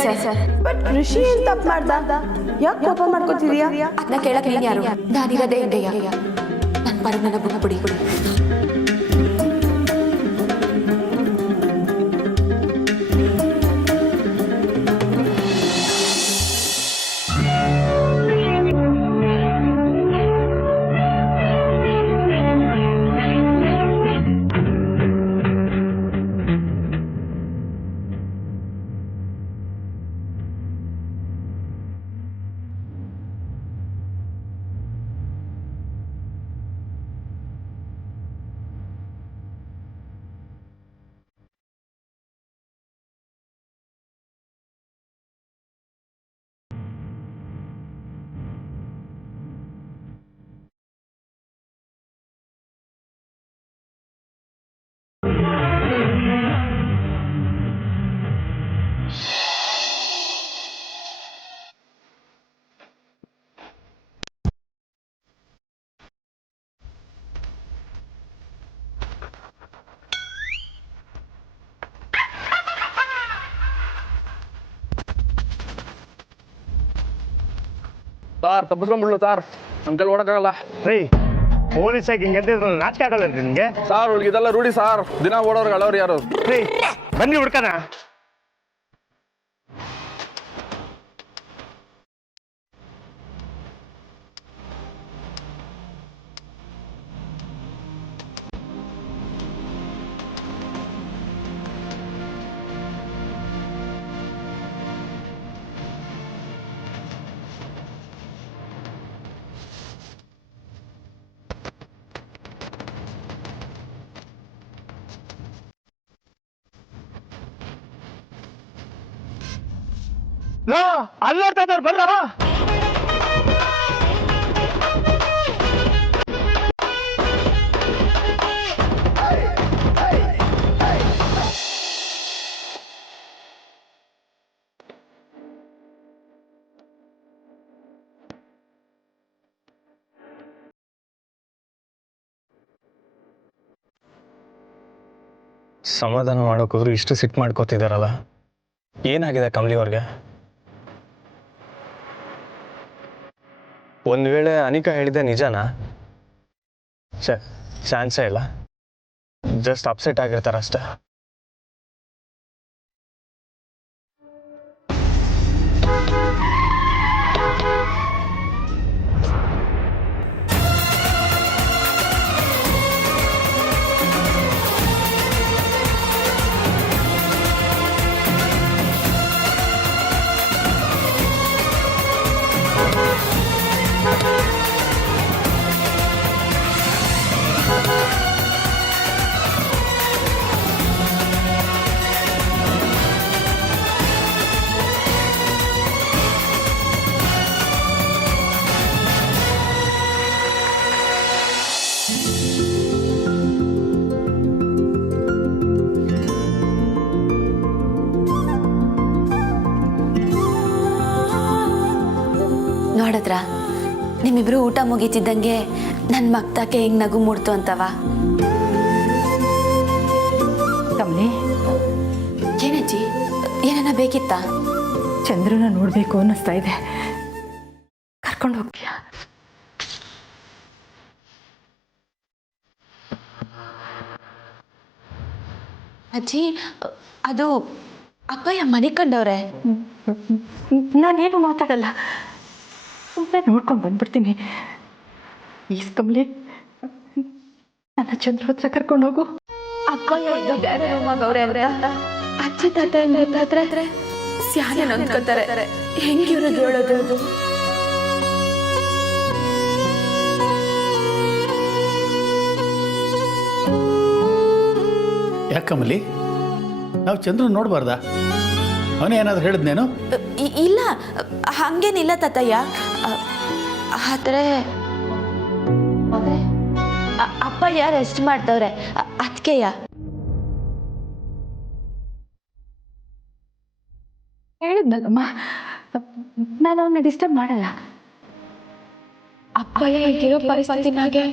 ಬಿಡಿ sir. But ಋಷಿ ಏನ್ ತಪ್ಪು ಮಾಡ್ದ? ಯಾಕೆ ಕೋಪ ಮಾಡ್ಕೋತಿದೀಯಾ? ಅದನ್ನ ಕೇಳಕ್ಕೆ ಯಾರು? ನಾನಿರೋದೇ ಇಂಡೆಯ. ನನ್ನ ಪಾಡಿಗೆ ನನ್ನ ಬುಡ ಬಿಡಿ. ಸಾರ್ ತಪ್ಪಿಸ್ಕೊಂಡ್ಬಿಡ್ಲು ಸಾರ್, ನಮ್ಮ ಕೈಲಿ ಓಡಕ್ಕಾಗಲ್ಲ. ರೀ ಪೊಲೀಸ್ ಆಗಿ ಹಿಂಗೆ ನಾಚಿಕೆ ಆಗಲ್ಲನ್ರಿ ನಿಮಗೆ? ಸಾರ್ ಹುಡುಗಿ ಇದೆಲ್ಲ ರೂಢಿ ಸಾರ್, ದಿನ ಓಡೋರ್ಗೆ ಅಳವ್ರು ಯಾರು? ರೀ ಬನ್ನಿ ಹುಡ್ಕನ. ಅಲ್ಲೇ ಬರ್ರ. ಸಮಾಧಾನ ಮಾಡೋಕೋದ್ರು ಇಷ್ಟು ಸಿಟ್ಟು ಮಾಡ್ಕೋತಿದಾರಲ್ಲ, ಏನಾಗಿದೆ ಕಮಲಿ ಅವ್ರಿಗೆ? ಒಂದು ವೇಳೆ ಅನಿಕಾ ಹೇಳಿದೆ ನಿಜನಾ? ಚಾನ್ಸೇ ಇಲ್ಲ, ಜಸ್ಟ್ ಅಪ್ಸೆಟ್ ಆಗಿರ್ತಾರೆ ಅಷ್ಟೇ. ನೋಡಿದ್ರ, ನಿಮ್ಮಿಬ್ರು ಊಟ ಮುಗೀತಿದ್ದಂಗೆ ನನ್ನ ಮಕ್ತಕ್ಕೆ ಹೆಂಗ್ ನಗು ಮೂಡ್ತು ಅಂತವ. ಕಮಲಿ, ಏನಜ್ಜಿ, ಏನನ್ನ ಬೇಕಿತ್ತಾ? ಚಂದ್ರನ ನೋಡ್ಬೇಕು ಅನ್ನಿಸ್ತಾ ಇದೆ, ಕರ್ಕೊಂಡು ಹೋಗ್ತೀಯಾ? ಅಜ್ಜಿ, ಅದು ಅಪ್ಪಯ್ಯ ಮನೆ ಕಂಡವ್ರೆ. ನಾನೇನು ಮಾತಾಡಲ್ಲ, ಸುಮ್ಮನೆ ನೋಡ್ಕೊಂಡು ಬಂದ್ಬಿಡ್ತೀನಿ. ಈಸ್ ಕಮಲಿ, ನನ್ನ ಚಂದ್ರ ಹತ್ರ ಕರ್ಕೊಂಡು ಹೋಗು. ಅಪ್ಪಯ್ಯ ಬೇರೆ ರೂಮಾಗವ್ರೆ ಅಂತ ಅಜ್ಜಿ ತಾತ ಗೊತ್ತಾದ್ರೆ ಸ್ಯಾನೆ ಅಂದ್ಕೊತಾರೆ. ಹೆಂಗಿರೋದು ಹೇಳೋದು? ಯಾಕಮ್ಮಲಿ, ನಾವು ಚಂದ್ರ ನೋಡ್ಬಾರ್ದಾ? ಅವನೇ ಏನಾದ್ರು ಹೇಳಿದ್ನೇನು? ಇಲ್ಲ, ಹಂಗೇನಿಲ್ಲ ತಾತಯ್ಯ. ಆದ್ರೆ ಅಪ್ಪಯ್ಯ ರೆಸ್ಟ್ ಮಾಡ್ತವ್ರೆ, ಅದಕ್ಕೆಯ. ಹೇಳಿದ್ನಲ್ಲಮ್ಮ, ನಾನು ಅವನ್ನ ಡಿಸ್ಟರ್ಬ್ ಮಾಡಲ್ಲ. ಅಪ್ಪಯ್ಯ ಈಗಿರೋ ಪರಿಸ್ಥಿತಿನಾಗೆ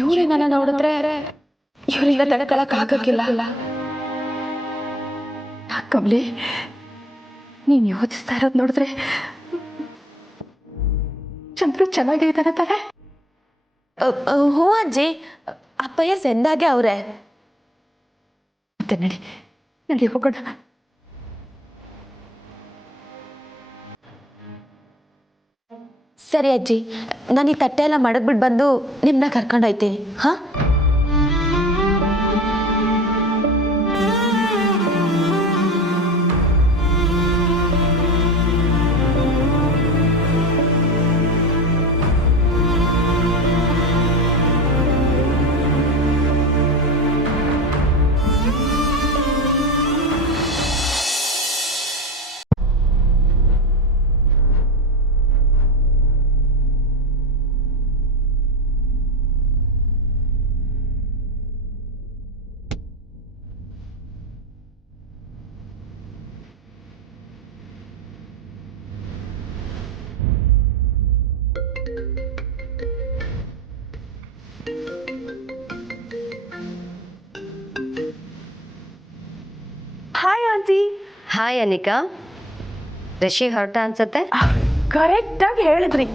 ಇವ್ರೇ ನನ್ನ ನೋಡಿದ್ರೆ ಇವರಿಂದ ತಡ್ಕೊಳಕ್ ಆಗಕ್ಕಿಲ್ಲ. ಕಮಲಿ, ನೀನು ಯೋಚಿಸ್ತಾ ಇರೋದು ನೋಡಿದ್ರೆ ಚಂದ್ರು ಚೆನ್ನಾಗೇ ಇದ್ದಾನೆ ತಾನೆ? ಹ್ಞೂ ಅಜ್ಜಿ, ಅಪ್ಪಯ್ಯ ಸೆಂದಾಗೆ ಅವರೇ. ಮತ್ತೆ ನಡಿ ನಡಿ ಹೋಗೋಣ. ಸರಿ ಅಜ್ಜಿ, ನಾನು ಈ ತಟ್ಟೆ ಎಲ್ಲ ಮಡಗ್ಬಿಟ್ಟು ಬಂದು ನಿಮ್ಮನ್ನ ಕರ್ಕೊಂಡು ಹೋಗ್ತೀನಿ. ಹಾಂ? Hi aunty. Hi Anika, Rishi ಹೊರಟ ಅನ್ಸತ್ತೆ. ಕರೆಕ್ಟಾಗಿ ಹೇಳಿದ್ರಿ.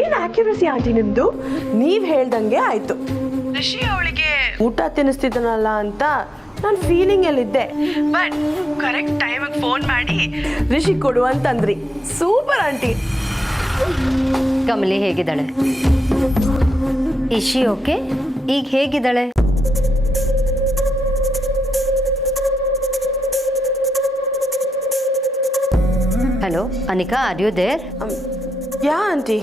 ಏನು ಆಕ್ಯುರಸಿ ಆಂಟಿ ನಿಮ್ದು. ನೀವು ಹೇಳ್ದಂಗೆ ಆಯ್ತು. ರಿಷಿ ಅವಳಿಗೆ ಊಟ ತಿನ್ನಿಸ್ತಿದ್ದನಲ್ಲ ಅಂತ ನಾನು ಫೀಲಿಂಗಲ್ಲಿದ್ದೆ. ಬಟ್ ಕರೆಕ್ಟ್ ಟೈಮಿಗೆ ಫೋನ್ ಮಾಡಿ ರಿಷಿ ಕೊಡು ಅಂತಂದ್ರಿ. Super aunty. ಕಮಲಿ ಹೇಗಿದ್ದಾಳೆ? Is she okay? ಈಗ ಹೇಗಿದ್ದಾಳೆ? Hello Anika, are you there? Yeah aunty.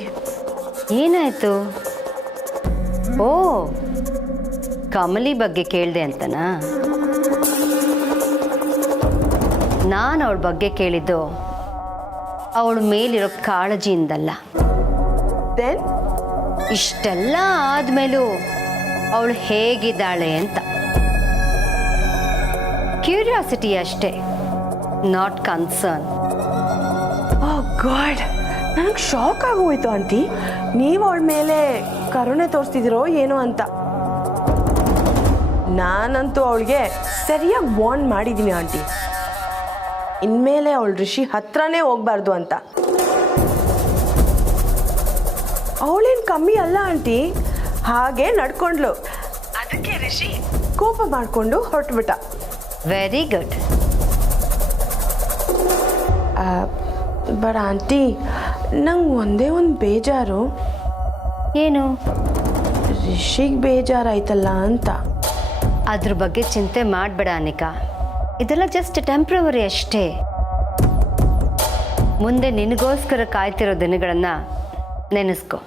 ಏನಾಯ್ತು? ಓ, ಕಮಲಿ ಬಗ್ಗೆ ಕೇಳಿದೆ ಅಂತನಾ? ನಾನು ಅವಳ ಬಗ್ಗೆ ಕೇಳಿದ್ದು ಅವಳ ಮೇಲಿರೋ ಕಾಳಜಿಯಿಂದಲ್ಲ. ದೆನ್ ಇಷ್ಟೆಲ್ಲ ಆದ್ಮೇಲೂ ಅವಳು ಹೇಗಿದ್ದಾಳೆ ಅಂತ ಕ್ಯೂರಿಯಾಸಿಟಿ ಅಷ್ಟೇ, ನಾಟ್ ಕನ್ಸರ್ನ್. ಓ ಗಾಡ್, ನನಗೆ ಶಾಕ್ ಆಗೋಯ್ತು ಆಂಟಿ. ನೀವು ಅವಳ ಮೇಲೆ ಕರುಣೆ ತೋರಿಸ್ತಿದ್ದೀರೋ ಏನೋ ಅಂತ. ನಾನಂತೂ ಅವಳಿಗೆ ಸರಿಯಾಗಿ ವಾರ್ನ್ ಮಾಡಿದ್ದೀನಿ ಆಂಟಿ, ಇನ್ಮೇಲೆ ಅವಳು ರಿಷಿ ಹತ್ರನೇ ಹೋಗ್ಬಾರ್ದು ಅಂತ. ಅವಳೇನು ಕಮ್ಮಿ ಅಲ್ಲ ಆಂಟಿ, ಹಾಗೆ ನಡ್ಕೊಂಡ್ಲು. ಅದಕ್ಕೆ ರಿಷಿ ಕೋಪ ಮಾಡಿಕೊಂಡು ಹೊರಟ್ಬಿಟ್ಟ. Very good. ಬಟ್ ಆಂಟಿ, ನಂಗೆ ಒಂದೇ ಒಂದು ಬೇಜಾರು. ಏನು? ರಿಷಿಗೆ ಬೇಜಾರಾಯ್ತಲ್ಲ ಅಂತ. ಅದ್ರ ಬಗ್ಗೆ ಚಿಂತೆ ಮಾಡಬೇಡ ಅನಿಕಾ, ಇದೆಲ್ಲ ಜಸ್ಟ್ ಟೆಂಪ್ರವರಿ ಅಷ್ಟೇ. ಮುಂದೆ ನಿನಗೋಸ್ಕರ ಕಾಯ್ತಿರೋ ದಿನಗಳನ್ನು ನೆನೆಸ್ಕೊ.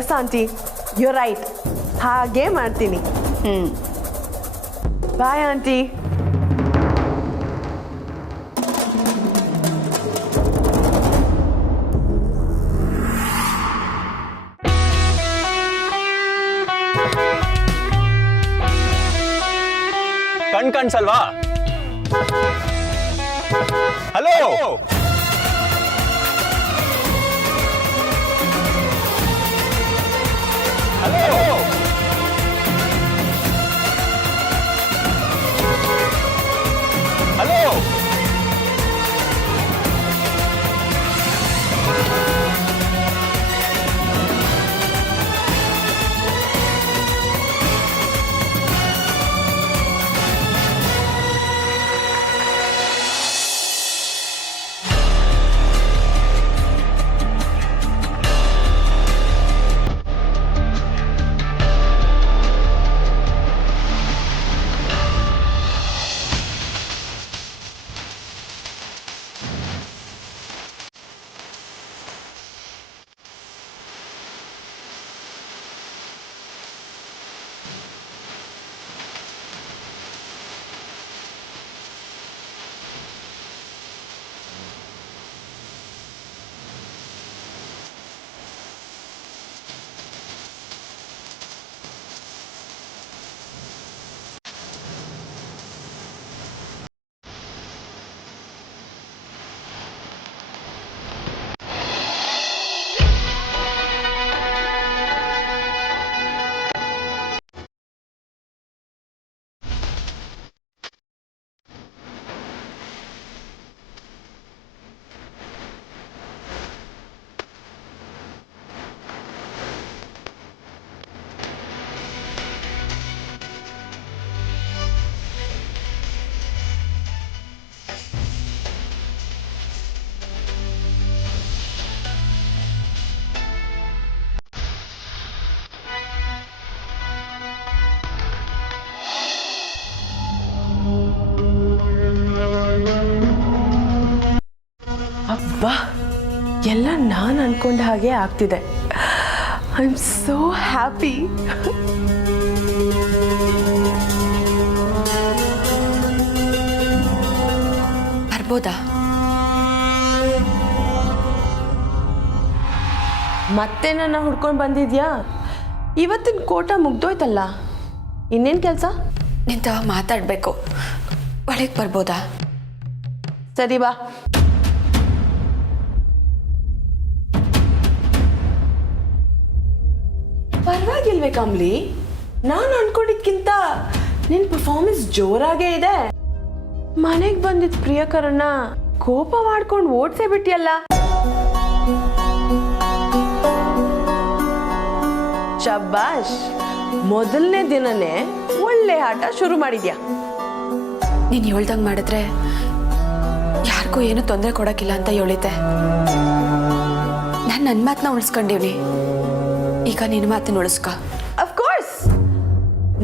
Yes aunty, you right. ಹಾಗೇ ಮಾಡ್ತೀನಿ. Bye aunty. ಕಾಣಿಸಲ್ವಾ? Hello, hello, hello. ಎಲ್ಲ ನಾನು ಅನ್ಕೊಂಡ ಹಾಗೆ ಆಗ್ತಿದೆ. I am so happy. ಬರ್ಬೋದಾ? ಮತ್ತೆ ನನ್ನ ಹುಡ್ಕೊಂಡು ಬಂದಿದ್ಯಾ? ಇವತ್ತಿನ ಕೋಟ ಮುಗ್ದೋಯ್ತಲ್ಲ, ಇನ್ನೇನು ಕೆಲಸ? ನಿಂತ ಮಾತಾಡಬೇಕು. ಒಳಗೆ ಬರ್ಬೋದಾ? ಸರಿ ಬಾ. ಪರವಾಗಿಲ್ವೇ ಕಮ್ಲಿ? ನಾನು ಅನ್ಕೊಂಡಿದ್ಕಿಂತ ನಿನ್ ಪರ್ಫಾರ್ಮೆನ್ಸ್ ಜೋರಾಗೇ ಇದೆ. ಮನೆಗೆ ಬಂದಿದ್ದ ಪ್ರಿಯಕರನ್ನ ಕೋಪ ಮಾಡ್ಕೊಂಡು ಓಡ್ಸೇ ಬಿಟ್ಟಿಯಲ್ಲ. ಶಬ್ಬಾಷ್, ಮೊದಲನೇ ದಿನನೇ ಒಳ್ಳೆ ಆಟ ಶುರು ಮಾಡಿದ್ಯಾ. ನೀನು ಹೇಳ್ದಂಗೆ ಮಾಡಿದ್ರೆ ಯಾರಿಗೂ ಏನು ತೊಂದರೆ ಕೊಡೋಕ್ಕಿಲ್ಲ ಅಂತ ಹೇಳಿದ್ದೆ. ನಾನು ನನ್ನ ಮಾತನ್ನ ಉಳಿಸ್ಕೊಂಡಿವ್ನಿ, ಈಗ ನಿನ್ನ ಮಾತನ್ನ ಉಳಿಸ್ಕೊ. ಅಫ್ಕೋರ್ಸ್,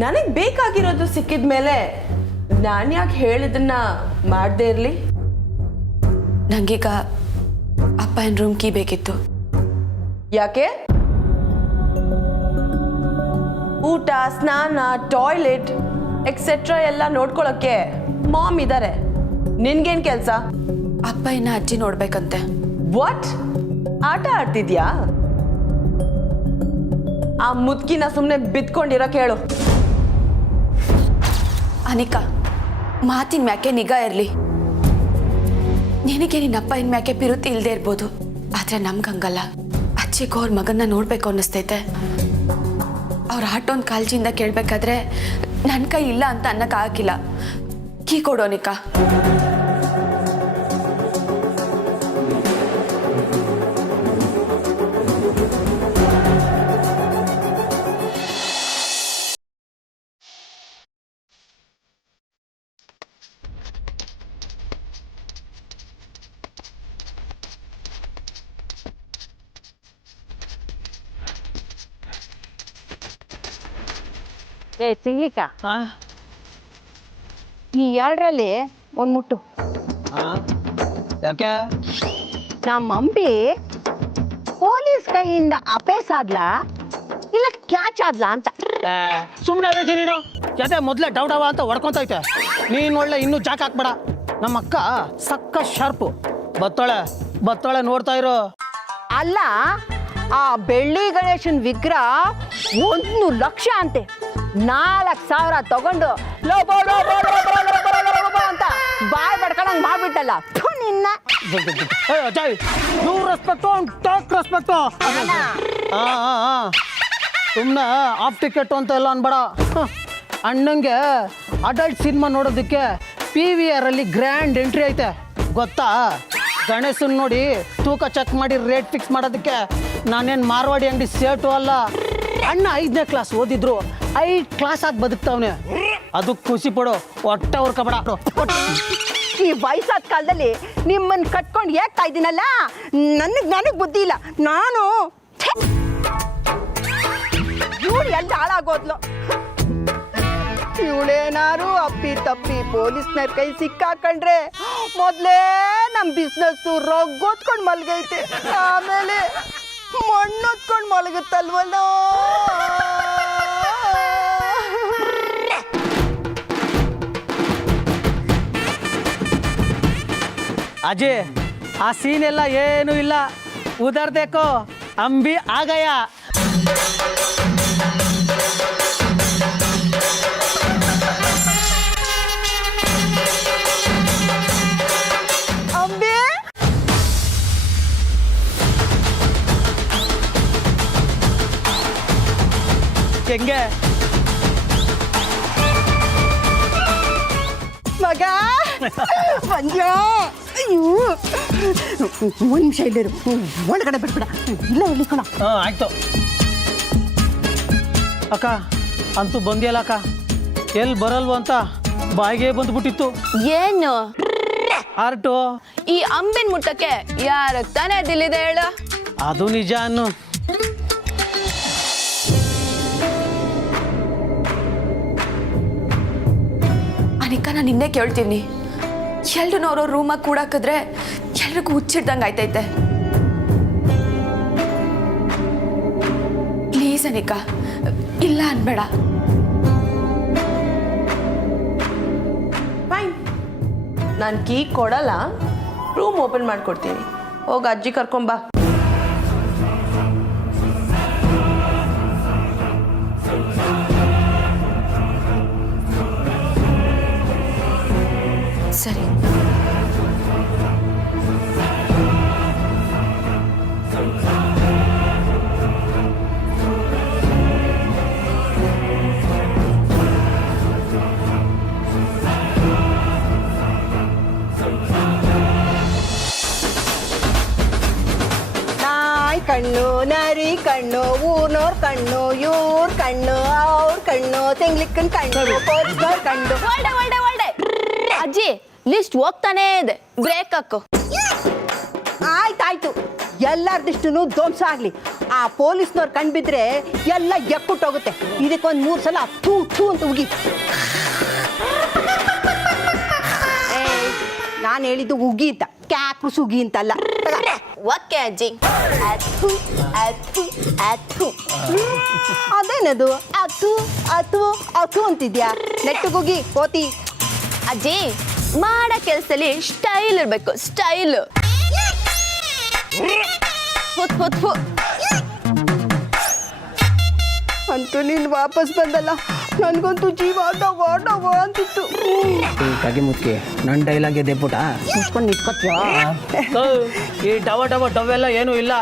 ನನಗೆ ಬೇಕಾಗಿರೋದು ಸಿಕ್ಕಿದ ಮೇಲೆ ನಾನು ಯಾಕೆ ಹೇಳಿದನ್ನ ಮಾಡದೇ ಇರಲಿ? ನನಗೀಗ ಅಪ್ಪನ ರೂಮ್ ಕೀ ಬೇಕಿತ್ತು. ಯಾಕೆ? ಊಟ, ಸ್ನಾನ, ಟಾಯ್ಲೆಟ್ ಎಕ್ಸೆಟ್ರಾ ಎಲ್ಲ ನೋಡ್ಕೊಳಕ್ಕೆ ಮಾಮ್ ಇದ್ದಾರೆ. ನಿನ್ಗೇನ್ ಕೆಲಸ? ಅಪ್ಪ ಇನ್ನ ಅಜ್ಜಿ ನೋಡ್ಬೇಕಂತೆ. ವಾಟ್? ಆಟ ಆಡ್ತಿದ್ಯಾ? ಆ ಮುದ್ಕಿನ ಸುಮ್ಮನೆ ಬಿತ್ಕೊಂಡಿರೋ ಕೇಳು. ಅನಿಕಾ, ಮಾತಿನ ಮ್ಯಾಕೆ ನಿಗಾ ಇರಲಿ. ನಿನಗೆ ನಿನ್ನ ಅಪ್ಪನ ಮ್ಯಾಕೆ ಪಿರುತಿ ಇಲ್ಲದೆ ಇರ್ಬೋದು, ಆದರೆ ನಮ್ಗಂಗಲ್ಲ. ಅಜ್ಜಿಗೂ ಅವ್ರ ಮಗನ್ನ ನೋಡ್ಬೇಕು ಅನ್ನಿಸ್ತೈತೆ. ಅವ್ರ ಆಟೋನ್ ಕಾಳಜಿಯಿಂದ ಕೇಳಬೇಕಾದ್ರೆ ನನ್ನ ಕೈ ಇಲ್ಲ ಅಂತ ಅನ್ನಕ್ಕಾಗಿಲ್ಲ. ಕೀ ಕೊಡು ಅನಿಕಾ. ಏ ಸಿಂಗಿಕ, ಈ ಎರಡರಲ್ಲಿ ಒಂದು ಮುಟ್ಟು. ಯಾಕೆ? ನಮ್ಮ ಅಂಬಿ ಪೊಲೀಸ್ ಕೈಯಿಂದ ಅಪೇಸ್ ಆದ್ಲಾ ಇಲ್ಲ ಕ್ಯಾಚ್ ಆದ್ಲಾ ಅಂತ. ಸುಮ್ಮನೆ ಅದಕ್ಕೆ ನೀನು ಜೊತೆ ಮೊದಲೇ ಡೌಡವ ಅಂತ ಹೊಡ್ಕೊಂತೈತೆ. ನೀನು ಒಳ್ಳೆ ಇನ್ನೂ ಜಾಕ್ ಹಾಕ್ಬೇಡ. ನಮ್ಮ ಅಕ್ಕ ಸಕ್ಕ ಶಾರ್ಪು. ಬತ್ತೋಳೆ ನೋಡ್ತಾ ಇರೋ. ಅಲ್ಲ, ಆ ಬೆಳ್ಳಿ ಗಣೇಶನ್ ವಿಗ್ರಹ 1 ಲಕ್ಷ ಅಂತೆ. 4,000 ತಗೊಂಡು ಲೋಬೋ ಲೋಬೋ ಲೋಬೋ ಲೋಬೋ ಲೋಬೋ ಅಂತ ಬಾಯ್ ಬಡ್ಕೊಂಡಂಗೆ ಮಾಡ್ಬಿಟ್ಟಲ್ಲ. ನಿನ್ನ Ajay, you respect talk respect. ಸುಮ್ಮನೆ ಆಫ್ ಟಿಕೆಟ್ ಅಂತ ಎಲ್ಲ ಅನ್ಬೇಡ. ಅಣ್ಣಂಗೆ ಅಡಲ್ಟ್ ಸಿನಿಮಾ ನೋಡೋದಕ್ಕೆ PVR ಅಲ್ಲಿ ಗ್ರ್ಯಾಂಡ್ ಎಂಟ್ರಿ ಐತೆ ಗೊತ್ತಾ? ಗಣೇಶನ್ ನೋಡಿ ತೂಕ ಚೆಕ್ ಮಾಡಿ ರೇಟ್ ಫಿಕ್ಸ್ ಮಾಡೋದಕ್ಕೆ ನಾನೇನು ಮಾರ್ವಾಡಿ ಅಂಗಡಿ ಸೇಟು ಅಲ್ಲ. ಅಣ್ಣ 5ನೇ ಕ್ಲಾಸ್ ಓದಿದ್ರು 5 ಕ್ಲಾಸ್ ಆಗಿ ಬದುಕ್ತಾವನೆ. ಅದಕ್ಕೆ ಖುಷಿ ಪಡೋ, ಹೊಟ್ಟೆ ಹೊರ್ಕೊಬೇಡ. ಈ ವಯಸ್ಸಾದ ಕಾಲದಲ್ಲಿ ನಿಮ್ಮನ್ನು ಕಟ್ಕೊಂಡು ಏಗ್ತಾ ಇದ್ದೀನಲ್ಲ, ನನಗೆ ಬುದ್ಧಿ ಇಲ್ಲ. ನಾನು ಇವಳು ಎಲ್ಲ ಹಾಳಾಗೋದ್ಲು. ಇವಳೇನಾರು ಅಪ್ಪಿ ತಪ್ಪಿ ಪೊಲೀಸ್ನವ್ರ ಕೈ ಸಿಕ್ಕಾಕೊಂಡ್ರೆ ಮೊದಲೇ ನಮ್ಮ ಬಿಸ್ನೆಸ್ಸು ರೊಗ್ಗೊತ್ಕೊಂಡು ಮಲಗೈತೆ, ಆಮೇಲೆ ಮಣ್ಣೊತ್ಕೊಂಡು ಮಲಗುತ್ತಲ್ವಲ್ಲ. ಅಜಯ್, ಆ ಸೀನ್ ಎಲ್ಲ ಏನೂ ಇಲ್ಲ. ಉದರ್ ದೇಕೋ ಅಂಬಿ ಆಗಯ. ಅಂಬಿ ಹೆಂಗೆ ಮಗ ಬಂದ್ಯಾ? ಅಯ್ಯೋ, ಒಂದು ನಿಮಿಷ ಇಲ್ಲಿರು, ಒಳಗಡೆ ಬಿಡ್ಬೇಡ. ಇಲ್ಲ ಇಲ್ಲಿ ಕಣ. ಆಯ್ತು ಅಕ್ಕ, ಅಂತೂ ಬಂದಿಯಲ್ಲ ಅಕ್ಕ. ಎಲ್ಲಿ ಬರಲ್ವ ಅಂತ ಬಾಯಿಗೆ ಬಂದ್ಬಿಟ್ಟಿತ್ತು. ಏನು ಆರ್ಟು? ಈ ಅಂಬಿನ ಮುಟ್ಟಕ್ಕೆ ಯಾರ ತಾನೇ ದಿಲ್ಲಿದೆ ಹೇಳು? ಅದು ನಿಜ ಅನ್ನು. ಅನಿಕಾ, ನಾನು ನಿನ್ನೆ ಕೇಳ್ತೀನಿ, ಎಲ್ರು ಅವ್ರವ್ರ ರೂಮಾಗ ಕೂಡಾಕಿದ್ರೆ ಎಲ್ರಿಗೂ ಹುಚ್ಚಿಡ್ದಂಗೆ ಆಯ್ತೈತೆ. ಅನಿಕಾ, ಇಲ್ಲ ಅನ್ಬೇಡ. ಫೈನ್, ನಾನು ಕೀ ಕೊಡಲ್ಲ, ರೂಮ್ ಓಪನ್ ಮಾಡ್ಕೊಡ್ತೀನಿ. ಹೋಗಿ ಅಜ್ಜಿ ಕರ್ಕೊಂಬಾ. ಸರಿ. ನಾಯಿ ಕಣ್ಣು, ನರಿ ಕಣ್ಣು, ಊರ್ನೋರ್ ಕಣ್ಣು, ಇವ್ರ ಕಣ್ಣು, ಅವ್ರ ಕಣ್ಣು, ತೆಂಗ್ಲಿಕ್ಕನ್ ಕಣ್ಣು, ಪೊಲೀಸ್ನೋರ್ ಕಣ್ಣು. ಒಳ್ಳೆ ಅಜ್ಜಿ, ಲಿಸ್ಟ್ ಹೋಗ್ತಾನೇ ಇದೆ, ಬ್ರೇಕ್ ಹಾಕು. ಆಯ್ತಾಯ್ತು, ಎಲ್ಲರದಿಷ್ಟು ಧ್ವಂಸ ಆಗ್ಲಿ. ಆ ಪೊಲೀಸ್ನವ್ರು ಕಂಡ್ಬಿದ್ರೆ ಎಲ್ಲ ಎಕ್ಕುಟ್ಟೋಗುತ್ತೆ. ಇದಕ್ಕೊಂದು 3 ಸಲ ಥೂ ಥೂ ಅಂತ ಉಗಿ. ನಾನು ಹೇಳಿದ್ದು ಉಗಿ ಅಂತ, ಕ್ಯಾಕ್ರು ಸುಗಿ ಅಂತಲ್ಲ. ಓಕೆ ಅಜ್ಜಿ. ಅದೇನದು ಅಥು ಅಥು ಅಥು ಅಂತಿದ್ಯಾ? ನೆಟ್ಟಗುಗಿ ಕೋತಿ. ಅಜ್ಜಿ, ಮಾಡೋ ಕೆಲಸದಲ್ಲಿ ಸ್ಟೈಲ್ ಇರಬೇಕು, ಸ್ಟೈಲ್. ಅಂತೂ ನೀನು ವಾಪಸ್ ಬಂದಲ್ಲ, ನನಗಂತೂ ಜೀವ ಡವ ಅಂತಿತ್ತು. ಕಗಿ ಮುಚ್ಚಿ ನನ್ನ ಡೈಲಾಗ್ ಇದೆ ಪುಟ. ಮುಚ್ಕೊಂಡು ನಿಂತ್ಕೊತೀಯ? ಈ ಡವ ಎಲ್ಲ ಏನೂ ಇಲ್ಲ.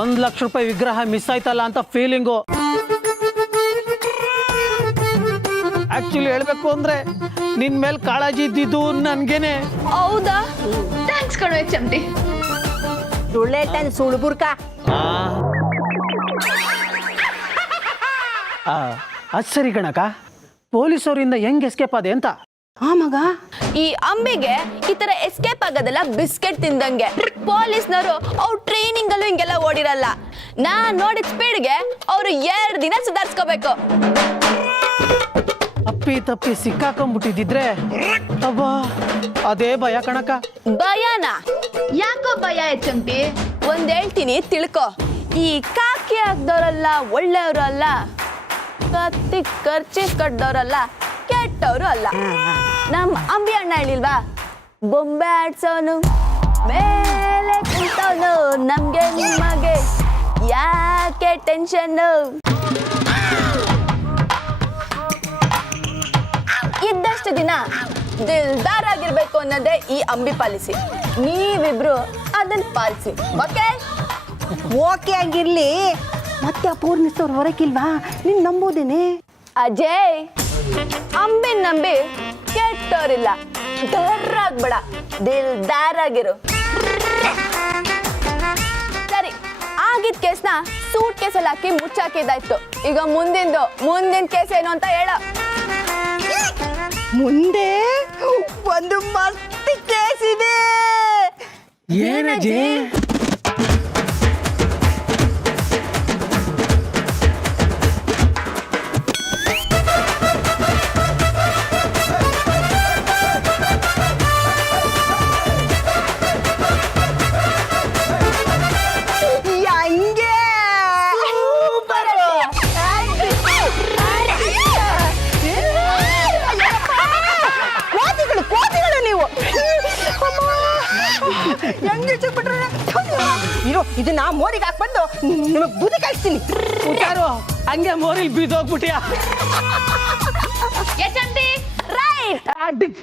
1 ಲಕ್ಷ ರೂಪಾಯಿ ವಿಗ್ರಹ ಮಿಸ್ ಆಯ್ತಲ್ಲ ಅಂತ ಫೀಲಿಂಗು. ಆಕ್ಚುಲಿ ಹೇಳ್ಬೇಕು ಅಂದ್ರೆ ನಿನ್ ಮೇಲೆ ಕಾಳಜಿ ಇದ್ದಿದ್ದು ನನ್ಗೇನೆ. ಹೌದಾ? ಥ್ಯಾಂಕ್ಸ್ ಕಣೋ ಚಂಟಿ. ಸುಳ್ಳೇಟನ್ ಸುಳ್ಳು ಬುರ್ಕ. ಅದ್ ಸರಿ ಕಣಕ, ಪೊಲೀಸವರಿಂದ ಹೆಂಗ್ ಎಸ್ಕೇಪ್ ಆದೆ ಅಂತ. ಆ ಮಗ, ಈ ಅಂಬಿಗೆ ಈ ತರ ಎಸ್ಕೇಪ್ ಆಗೋದೆಲ್ಲ ಬಿಸ್ಕೆಟ್ ತಿಂದಂಗೆ. ಪೊಲೀಸ್ನವರು ಅವ್ರ ಟ್ರೈನಿಂಗ್ ಅಲ್ಲೂ ಹಿಂಗೆಲ್ಲ ಓಡಿರಲ್ಲ. ನಾನ್ ನೋಡಿದ ಸ್ಪೀಡ್ಗೆ ಅವರು 2 ದಿನ ಸುಧಾರಿಸ್ಕೋಬೇಕು. ಅಪ್ಪಿ ತಪ್ಪಿ ಸಿಕ್ಕಾಕೊಂಡ್ಬಿಟ್ಟಿದ್ರೆ ಅಬ್ಬಾ ಅದೇ ಭಯ ಕಣಕ. ಭಯನಾ? ಯಾಕೋ ಭಯ ಚಂಟಿ? ಒಂದ್ ಹೇಳ್ತೀನಿ ತಿಳ್ಕೊ. ಈ ಕಾಕಿ ಹಾಕ್ದವ್ರಲ್ಲ ಒಳ್ಳೆಯವರು ಅಲ್ಲ, ಕತ್ತಿ ಖರ್ಚಿ ಕಟ್ಟದವ್ರಲ್ಲ ಕೆಟ್ಟವರು ಅಲ್ಲ. ನಮ್ ಅಂಬಿ ಅಣ್ಣ ಹೇಳಿಲ್ವಾ, ಬೊಂಬೆ ಆಡ್ಸೋನು ಮೇಲೆ ಕುಂತವನು, ನಮ್ಗೆ ನಿಮಗೆ ಯಾಕೆ ಟೆನ್ಷನ್? ಇದ್ದಷ್ಟು ದಿನ ದಿಲ್ದಾರ್ ಆಗಿರ್ಬೇಕು ಅನ್ನೋದೇ ಈ ಅಂಬಿ ಪಾಲಿಸಿ. ನೀವಿಬ್ರು ಅದನ್ನ ಪಾಲಿಸಿ, ಓಕೆ? ಓಕೆ ಆಗಿರ್ಲಿ. ಮತ್ತೆ ಆ ಪೂರ್ಣಿಸ್ತವ್ರು ಹೊರಕಿಲ್ವಾ? ನೀನ್ ನಂಬೋದೇನೆ? ಅಜಯ್, ಅಂಬಿನ್ ನಂಬಿ ಕೆಟ್ಟೋರಿಲ್ಲ. ಡರ್ರಾಗ್ಬೇಡ, ದಿಲ್ದಾರ್ ಆಗಿರು. ಸರಿ, ಆಗಿದ್ ಕೇಸ್ನ ಸೂಟ್ ಕೇಸಲ್ಲಿ ಹಾಕಿ ಮುಚ್ಚಾಕಿದ್ದಾಯ್ತು. ಈಗ ಮುಂದಿನ ಕೇಸ್ ಏನು ಅಂತ ಹೇಳ. ಮುಂದೆ ಒಂದು ಮಸ್ತ್ ಕೇಸ್ ಇದೆ. ಏನಜ್ಜಿ? ಕೋತಿಗಳು ನೀವು. ಇರೋ ಇದನ್ನ ಮೋರಿಗೆ ಹಾಕ್ಬಂದು ನಿಮಗ್ ಬುದ್ಧಿ ಕಳಿಸ್ತೀನಿ. ಹುಷಾರು, ಹಂಗೆ ಮೋರಿಲ್ ಬಿದ್ದೋಗ್ಬಿಟ್ಯಾ? ರೈಟ್.